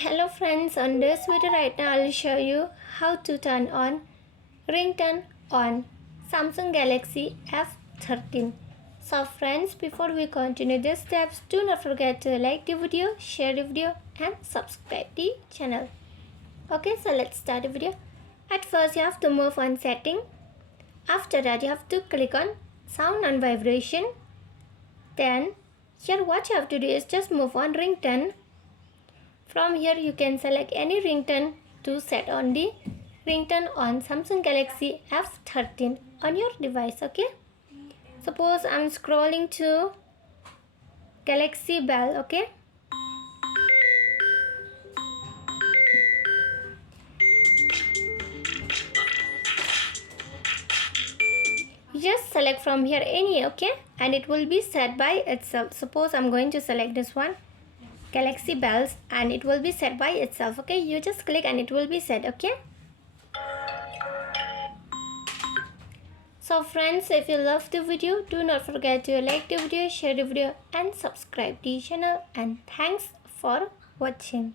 Hello friends, on this video right now I'll show you how to turn on ringtone on Samsung Galaxy F13. So friends, before we continue these steps, do not forget to like the video, share the video and subscribe the channel. Okay, so let's start the video. At first you have to move on setting. After that you have to click on sound and vibration. Then here what you have to do is just move on ringtone. From here you can select any ringtone to set on the ringtone on Samsung Galaxy F13 on your device. Okay, suppose I'm scrolling to Galaxy Bell. Okay, you just select from here any. Okay, and it will be set by itself. Suppose I'm going to select this one, Galaxy Bells, and it will be set by itself. Okay, you just click and it will be set. Okay, so friends, if you love the video, do not forget to like the video, share the video and subscribe the channel, and thanks for watching.